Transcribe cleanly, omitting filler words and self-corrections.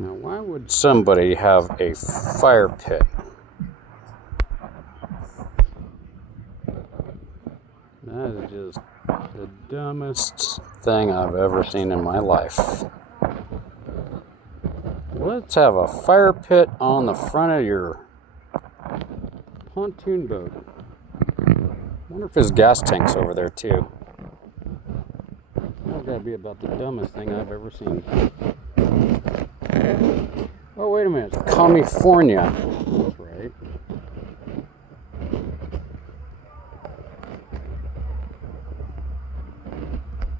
Now, why would somebody have a fire pit? That is just the dumbest thing I've ever seen in my life. Let's have a fire pit on the front of your pontoon boat. I wonder if his gas tank's over there too. That's gotta be about the dumbest thing I've ever seen. Oh, wait a minute. California.